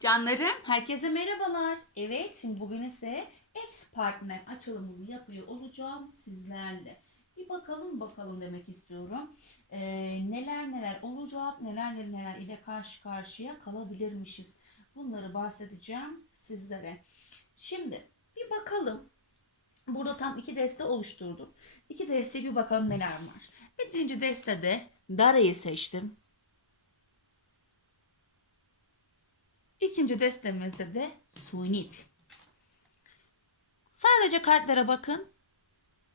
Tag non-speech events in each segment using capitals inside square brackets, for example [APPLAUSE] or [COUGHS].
Canlarım. Herkese merhabalar. Evet, şimdi bugün ise ex partner açılımını yapıyor olacağım sizlerle. Bir bakalım bakalım demek istiyorum. Ee, neler neler olacak, neler neler ile karşı karşıya kalabilirmişiz. Bunları bahsedeceğim sizlere. Şimdi bir bakalım. Burada tam iki deste oluşturdum. İki deste bir bakalım neler var. Birinci destede Dara'yı seçtim. İkinci destemizde de Sunit. Sadece kartlara bakın.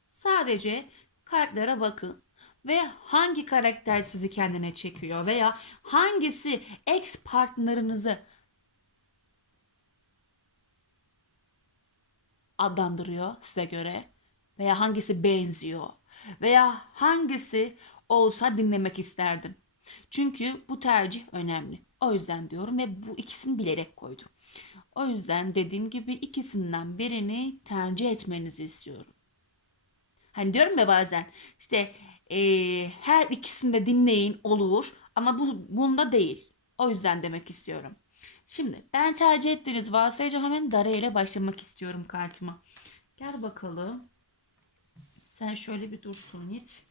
Sadece kartlara bakın. Ve hangi karakter sizi kendine çekiyor veya hangisi ex partnerinizi adlandırıyor size göre veya hangisi benziyor veya hangisi olsa dinlemek isterdim. Çünkü bu tercih önemli. O yüzden diyorum ve bu ikisini bilerek koydum. O yüzden dediğim gibi ikisinden birini tercih etmenizi istiyorum. Hani diyorum ya bazen işte eee, her ikisini de dinleyin olur ama bu bunda değil. O yüzden demek istiyorum. Şimdi ben tercih ettiğiniz varsayacağım hemen Dara ile başlamak istiyorum kartıma. Gel bakalım. Sen şöyle bir dursun git.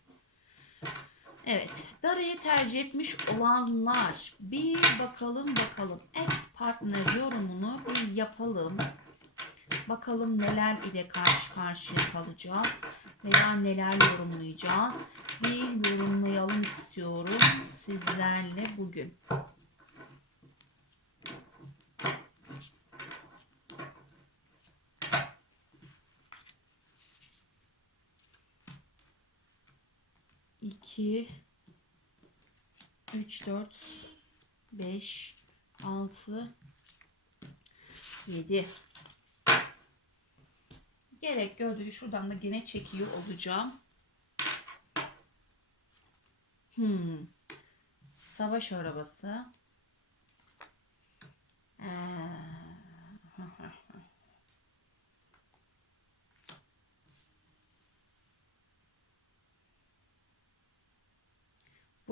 Evet, Dara'yı tercih etmiş olanlar bir bakalım bakalım. Ex partner yorumunu bir yapalım. Bakalım neler ile karşı karşıya kalacağız veya neler yorumlayacağız. Bir yorumlayalım istiyorum sizlerle bugün. İki, 3, 4, 5, 6, 7. Gerek gördüğü şuradan da gene çekiyor olacağım. Hmm. Savaş arabası. Ee,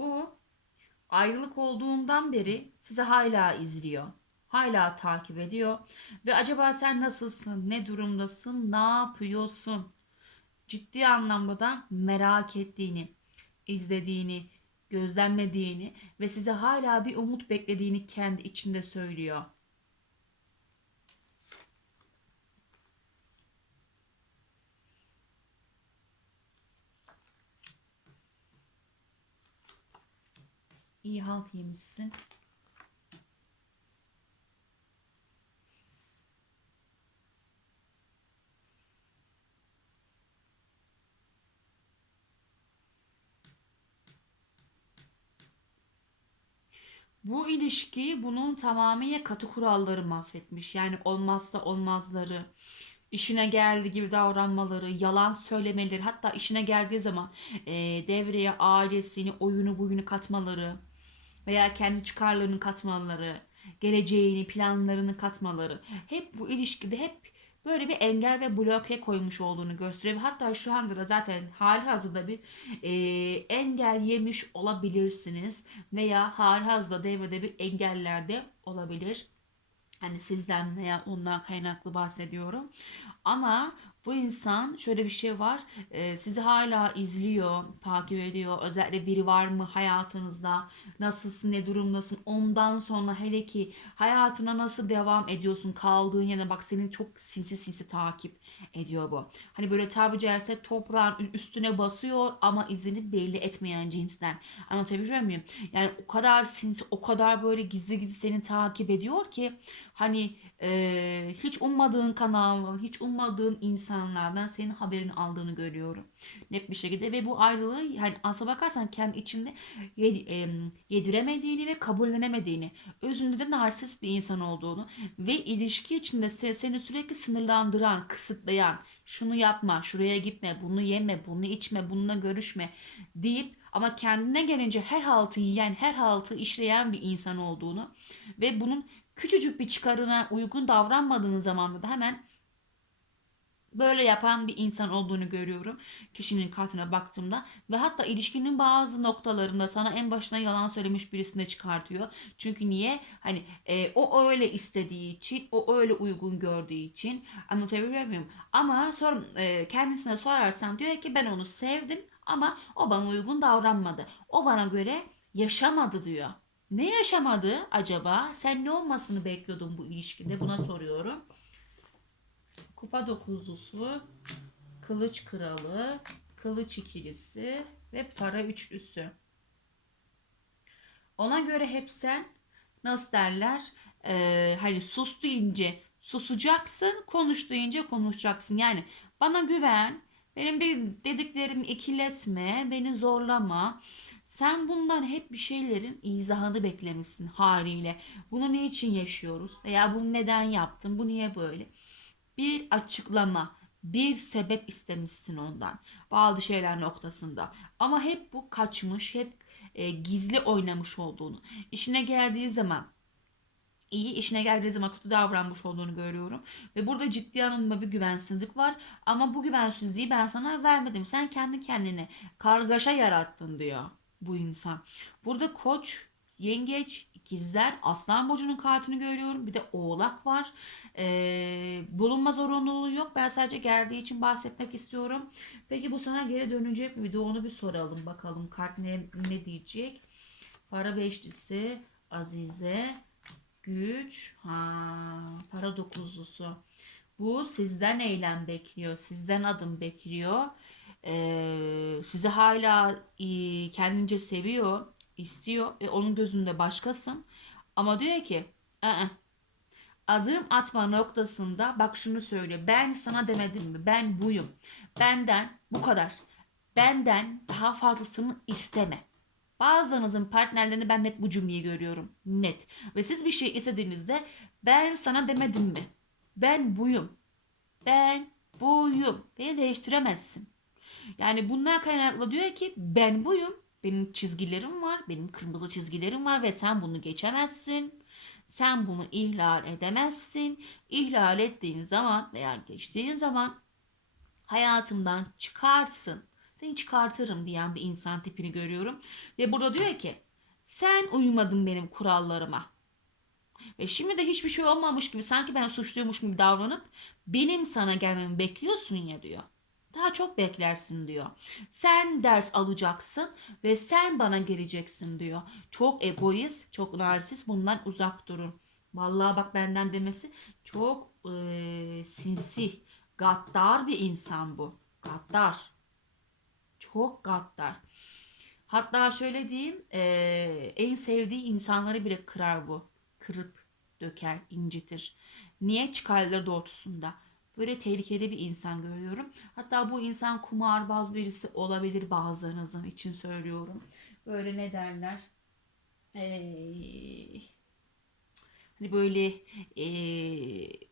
Bu ayrılık olduğundan beri sizi hala izliyor. Hala takip ediyor. Ve acaba sen nasılsın? Ne durumdasın? Ne yapıyorsun? Ciddi anlamda da merak ettiğini, izlediğini, gözlemlediğini ve size hala bir umut beklediğini kendi içinde söylüyor. İyi halt yemişsin. Bu ilişki bunun tamamıyla katı kuralları mahvetmiş. Yani olmazsa olmazları, işine geldiği gibi davranmaları, yalan söylemeleri, hatta işine geldiği zaman e, devreye ailesini, oyunu buyunu katmaları veya kendi çıkarlarını katmaları, geleceğini, planlarını katmaları hep bu ilişkide hep böyle bir engel ve bloke koymuş olduğunu gösteriyor. Hatta şu anda da zaten hali hazırda bir e, engel yemiş olabilirsiniz veya hali hazırda devrede bir engellerde olabilir. Hani sizden veya ondan kaynaklı bahsediyorum. Ama bu insan şöyle bir şey var. e, sizi hala izliyor, takip ediyor. Özellikle biri var mı hayatınızda? Nasılsın, ne durumdasın? Ondan sonra hele ki hayatına nasıl devam ediyorsun? Kaldığın yerine bak senin çok sinsi sinsi takip ediyor bu. Hani böyle tabi caizse toprağın üstüne basıyor ama izini belli etmeyen cinsten. Anlatabiliyor muyum? Yani o kadar sinsi, o kadar böyle gizli gizli seni takip ediyor ki hani e, hiç ummadığın kanalın, hiç ummadığın insanlardan senin haberini aldığını görüyorum. Net bir şekilde. Ve bu ayrılığı yani aslına bakarsan kendi içinde yed- em, yediremediğini ve kabullenemediğini, özünde de narsist bir insan olduğunu ve ilişki içinde se- seni sürekli sınırlandıran, kısıtlayan, şunu yapma, şuraya gitme, bunu yeme, bunu içme, bununla görüşme deyip ama kendine gelince her haltı yiyen, her haltı işleyen bir insan olduğunu ve bunun küçücük bir çıkarına uygun davranmadığın zaman da hemen böyle yapan bir insan olduğunu görüyorum kişinin kartına baktığımda ve hatta ilişkinin bazı noktalarında sana en başına yalan söylemiş birisini de çıkartıyor. Çünkü niye? Hani e, o öyle istediği için, o öyle uygun gördüğü için anlatabiliyor muyum? Ama sonra e, kendisine sorarsan diyor ki ben onu sevdim ama o bana uygun davranmadı. O bana göre yaşamadı diyor. Ne yaşamadı acaba? Sen ne olmasını bekliyordun bu ilişkide? Buna soruyorum. Kupa dokuzlusu, kılıç kralı, kılıç ikilisi ve para üçlüsü. Ona göre hep sen nasıl derler? Ee, hani sus deyince susacaksın, konuş deyince konuşacaksın. Yani bana güven, benim de dediklerimi ikiletme, beni zorlama. Sen bundan hep bir şeylerin izahını beklemişsin haliyle. Bunu ne için yaşıyoruz? Veya bunu neden yaptın? Bu niye böyle? Bir açıklama, bir sebep istemişsin ondan. Bazı şeyler noktasında. Ama hep bu kaçmış, hep e, gizli oynamış olduğunu. İşine geldiği zaman iyi, işine geldiği zaman kötü davranmış olduğunu görüyorum. Ve burada ciddi anlamda bir güvensizlik var. Ama bu güvensizliği ben sana vermedim. Sen kendi kendine kargaşa yarattın diyor bu insan. Burada koç, yengeç, ikizler, aslan burcunun kartını görüyorum. Bir de oğlak var. Ee, bulunma zorunluluğu yok. Ben sadece geldiği için bahsetmek istiyorum. Peki bu sana geri dönecek mi? Bir de onu bir soralım bakalım. Kart ne, ne diyecek? Para beşlisi, Azize, güç, ha, para dokuzlusu. Bu sizden eylem bekliyor. Sizden adım bekliyor. Ee, sizi hala kendince seviyor, istiyor ve onun gözünde başkasın. Ama diyor ki, "Aa, adım atma noktasında bak şunu söylüyor. Ben sana demedim mi? Ben buyum. Benden bu kadar. Benden daha fazlasını isteme. Bazılarınızın partnerlerini ben net bu cümleyi görüyorum. Net. Ve siz bir şey istediğinizde ben sana demedim mi? Ben buyum. Ben buyum. Beni değiştiremezsin. Yani bunlar kaynaklı diyor ki ben buyum. Benim çizgilerim var. Benim kırmızı çizgilerim var ve sen bunu geçemezsin. Sen bunu ihlal edemezsin. İhlal ettiğin zaman veya geçtiğin zaman hayatımdan çıkarsın. Seni çıkartırım diyen bir insan tipini görüyorum. Ve burada diyor ki sen uymadın benim kurallarıma. Ve şimdi de hiçbir şey olmamış gibi sanki ben suçluymuş gibi davranıp benim sana gelmemi bekliyorsun ya diyor. Daha çok beklersin diyor. Sen ders alacaksın ve sen bana geleceksin diyor. Çok egoist, çok narsist bundan uzak durun. Vallahi bak benden demesi çok e, sinsi, gaddar bir insan bu. Gaddar. Çok gaddar. Hatta şöyle diyeyim e, en sevdiği insanları bile kırar bu. Kırıp döker, incitir. Niye? Çıkarları doğrultusunda. Böyle tehlikeli bir insan görüyorum. Hatta bu insan kumarbaz birisi olabilir bazılarınızın için söylüyorum. Böyle ne derler? Ee, hani böyle ee,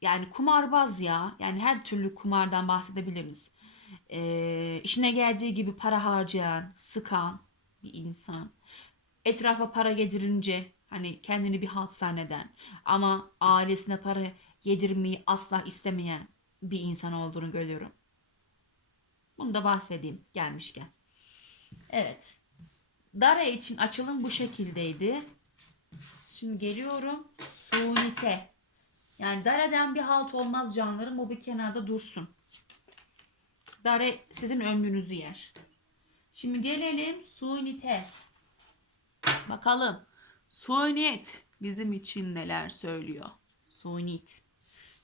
yani kumarbaz ya. Yani her türlü kumardan bahsedebiliriz. Ee, işine geldiği gibi para harcayan, sıkan bir insan. Etrafa para yedirince hani kendini bir halt zanneden ama ailesine para yedirmeyi asla istemeyen bir insan olduğunu görüyorum. Bunu da bahsedeyim gelmişken. Evet. Dare için açılım bu şekildeydi. Şimdi geliyorum sunite. Yani Dare'den bir halt olmaz canlarım. Bu bir kenarda dursun. Dare sizin ömrünüzü yer. Şimdi gelelim sunite. Bakalım. Sunit bizim için neler söylüyor. Sunit.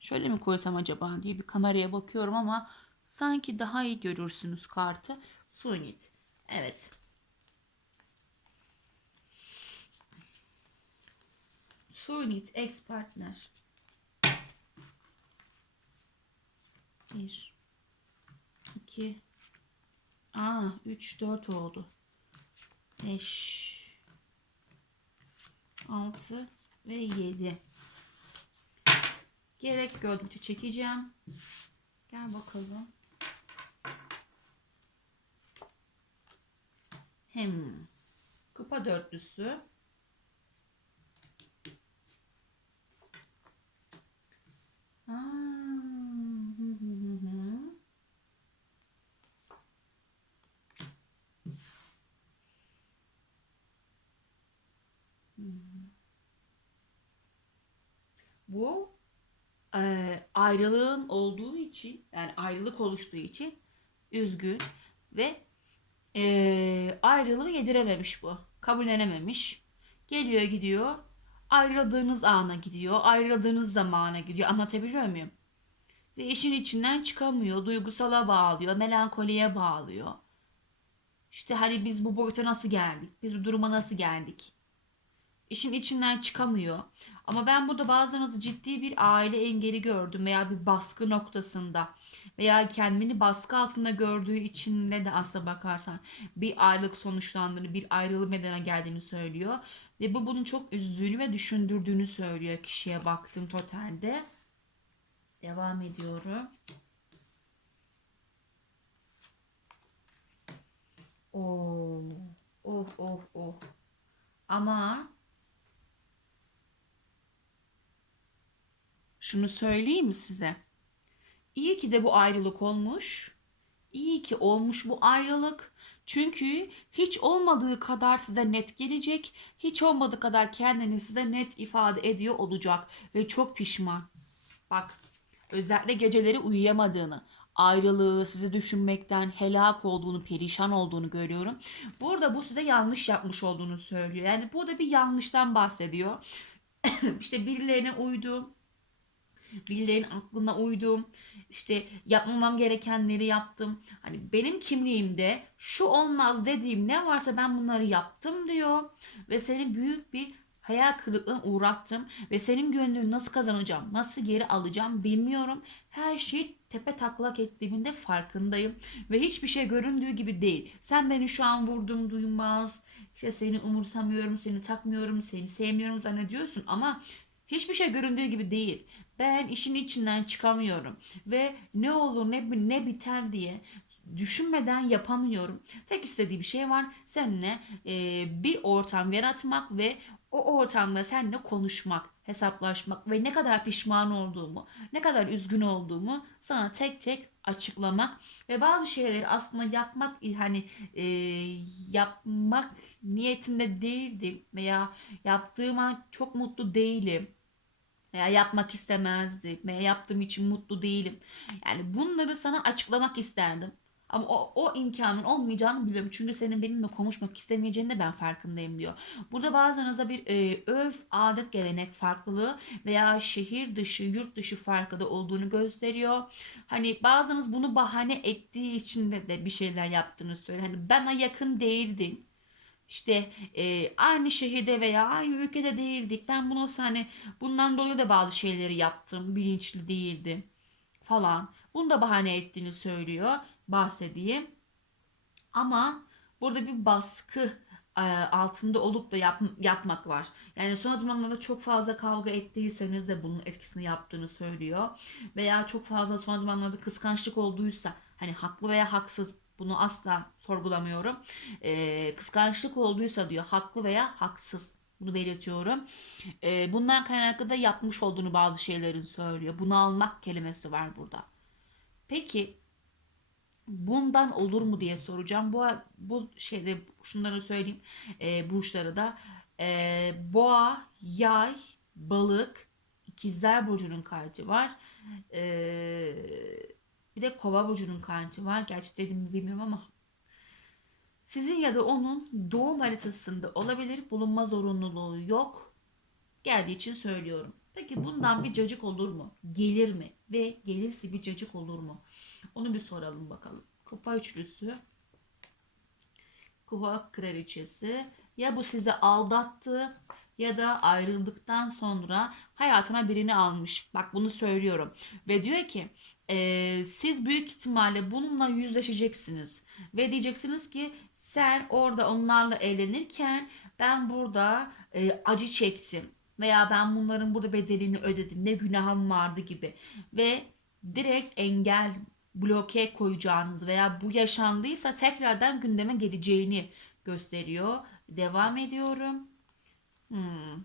Şöyle mi koysam acaba diye bir kameraya bakıyorum ama sanki daha iyi görürsünüz kartı. Sunit. Evet. Sunit ex partner. Bir. iki, Aa, üç, dört oldu. Beş. Altı ve yedi. Gerek gördükçe çekeceğim. Gel bakalım. Hem kupa dörtlüsü. Aa. Bu ayrılığın olduğu için yani ayrılık oluştuğu için üzgün ve e, ayrılığı yedirememiş bu. Kabullenememiş. Geliyor gidiyor. Ayrıldığınız ana gidiyor. Ayrıldığınız zamana gidiyor. Anlatabiliyor muyum? Ve işin içinden çıkamıyor. Duygusala bağlıyor. Melankoliye bağlıyor. İşte hani biz bu boyuta nasıl geldik? Biz bu duruma nasıl geldik? İşin içinden çıkamıyor. Ama ben burada bazılarınızı ciddi bir aile engeli gördüm veya bir baskı noktasında veya kendini baskı altında gördüğü için de de aslına bakarsan bir ayrılık sonuçlandığını, bir ayrılık meydana geldiğini söylüyor. Ve bu bunun çok üzdüğünü ve düşündürdüğünü söylüyor kişiye baktığım totalde. Devam ediyorum. Oo, oh oh oh. Ama şunu söyleyeyim mi size? İyi ki de bu ayrılık olmuş. İyi ki olmuş bu ayrılık. Çünkü hiç olmadığı kadar size net gelecek. Hiç olmadığı kadar kendini size net ifade ediyor olacak. Ve çok pişman. Bak özellikle geceleri uyuyamadığını, ayrılığı, sizi düşünmekten helak olduğunu, perişan olduğunu görüyorum. Burada bu size yanlış yapmış olduğunu söylüyor. Yani burada bir yanlıştan bahsediyor. [COUGHS] işte birilerine uydu, birilerinin aklına uydum. İşte yapmamam gerekenleri yaptım. Hani benim kimliğimde şu olmaz dediğim ne varsa ben bunları yaptım diyor. Ve seni büyük bir hayal kırıklığına uğrattım. Ve senin gönlünü nasıl kazanacağım, nasıl geri alacağım bilmiyorum. Her şeyi tepe taklak ettiğimin de farkındayım. Ve hiçbir şey göründüğü gibi değil. Sen beni şu an vurdum duymaz. İşte seni umursamıyorum, seni takmıyorum, seni sevmiyorum zannediyorsun. Ama hiçbir şey göründüğü gibi değil. Ben işin içinden çıkamıyorum ve ne olur ne ne biter diye düşünmeden yapamıyorum. Tek istediği bir şey var. Seninle e, bir ortam yaratmak ve o ortamda seninle konuşmak, hesaplaşmak ve ne kadar pişman olduğumu, ne kadar üzgün olduğumu sana tek tek açıklamak ve bazı şeyleri aslında yapmak hani e, yapmak niyetinde değildim veya yaptığıma çok mutlu değilim veya yapmak istemezdim veya yaptığım için mutlu değilim. Yani bunları sana açıklamak isterdim. Ama o, o imkanın olmayacağını biliyorum. Çünkü senin benimle konuşmak istemeyeceğini de ben farkındayım diyor. Burada bazılarınıza bir e, örf, adet, gelenek farklılığı veya şehir dışı, yurt dışı farkı da olduğunu gösteriyor. Hani bazınız bunu bahane ettiği için de, de bir şeyler yaptığını söylüyor. Hani bana yakın değildin işte e, aynı şehirde veya aynı ülkede değildik. Ben bunu hani bundan dolayı da bazı şeyleri yaptım. Bilinçli değildim falan. Bunu da bahane ettiğini söylüyor. Bahsedeyim. Ama burada bir baskı e, altında olup da yap, yapmak var. Yani son zamanlarda çok fazla kavga ettiyseniz de bunun etkisini yaptığını söylüyor. Veya çok fazla son zamanlarda kıskançlık olduysa hani haklı veya haksız bunu asla sorgulamıyorum. Ee, kıskançlık olduysa diyor haklı veya haksız. Bunu belirtiyorum. Ee, bundan kaynaklı da yapmış olduğunu bazı şeylerin söylüyor. Bunu almak kelimesi var burada. Peki bundan olur mu diye soracağım. Bu bu şeyde şunları söyleyeyim. E, burçları da e, boğa, yay, balık, ikizler burcunun kartı var. Eee bir de kova burcunun kartı var. Gerçi dedim mi bilmiyorum ama sizin ya da onun doğum haritasında olabilir. Bulunma zorunluluğu yok. Geldiği için söylüyorum. Peki bundan bir cacık olur mu? Gelir mi? Ve gelirse bir cacık olur mu? Onu bir soralım bakalım. Kupa üçlüsü. Kupa kraliçesi. Ya bu sizi aldattı ya da ayrıldıktan sonra hayatına birini almış. Bak bunu söylüyorum. Ve diyor ki e, siz büyük ihtimalle bununla yüzleşeceksiniz. Ve diyeceksiniz ki sen orada onlarla eğlenirken ben burada e, acı çektim. Veya ben bunların burada bedelini ödedim. Ne günahım vardı gibi. Ve direkt engel bloke koyacağınız veya bu yaşandıysa tekrardan gündeme geleceğini gösteriyor. Devam ediyorum. Hmm.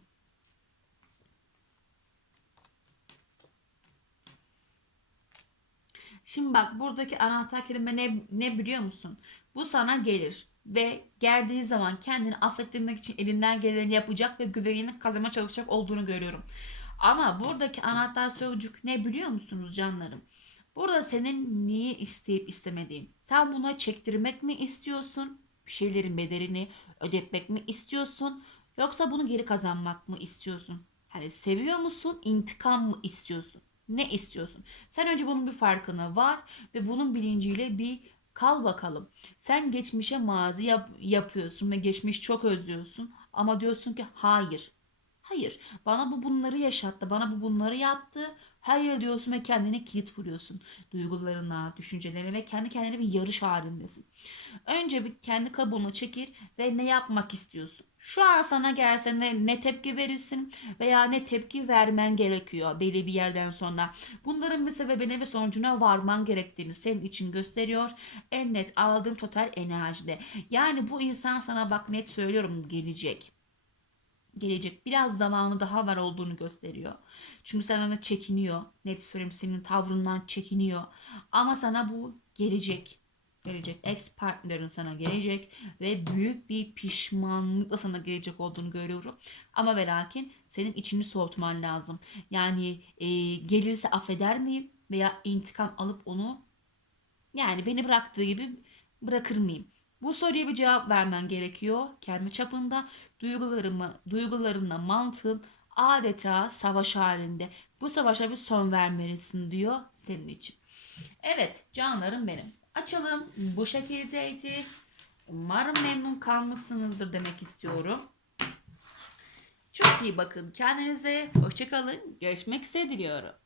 Şimdi bak buradaki anahtar kelime ne, ne biliyor musun? Bu sana gelir ve geldiği zaman kendini affettirmek için elinden geleni yapacak ve güvenini kazanmaya çalışacak olduğunu görüyorum. Ama buradaki anahtar sözcük ne biliyor musunuz canlarım? Burada senin neyi isteyip istemediğin. Sen buna çektirmek mi istiyorsun? Bir şeylerin bedelini ödetmek mi istiyorsun? Yoksa bunu geri kazanmak mı istiyorsun? Hani seviyor musun? İntikam mı istiyorsun? Ne istiyorsun? Sen önce bunun bir farkına var ve bunun bilinciyle bir kal bakalım. Sen geçmişe mazi yap- yapıyorsun ve geçmiş çok özlüyorsun ama diyorsun ki hayır. Hayır. Bana bu bunları yaşattı. Bana bu bunları yaptı. Hayır diyorsun ve kendine kilit vuruyorsun. Duygularına, düşüncelerine ve kendi kendine bir yarış halindesin. Önce bir kendi kabuğuna çekil ve ne yapmak istiyorsun? Şu an sana gelse ne, ne tepki verirsin veya ne tepki vermen gerekiyor belli bir yerden sonra. Bunların bir sebebine ve sonucuna varman gerektiğini senin için gösteriyor. En net aldığım total enerjide. Yani bu insan sana bak net söylüyorum gelecek gelecek. Biraz zamanı daha var olduğunu gösteriyor. Çünkü senden çekiniyor. Net söyleyeyim senin tavrından çekiniyor. Ama sana bu gelecek. Gelecek. Ex partnerin sana gelecek ve büyük bir pişmanlıkla sana gelecek olduğunu görüyorum. Ama ve lakin senin içini soğutman lazım. Yani e, gelirse affeder miyim veya intikam alıp onu yani beni bıraktığı gibi bırakır mıyım? Bu soruya bir cevap vermen gerekiyor. Kendi çapında duygularımı, duygularınla mantığın adeta savaş halinde. Bu savaşa bir son vermelisin diyor senin için. Evet canlarım benim. Açalım bu şekildeydi. Umarım memnun kalmışsınızdır demek istiyorum. Çok iyi bakın kendinize. Hoşçakalın. Görüşmek üzere diliyorum.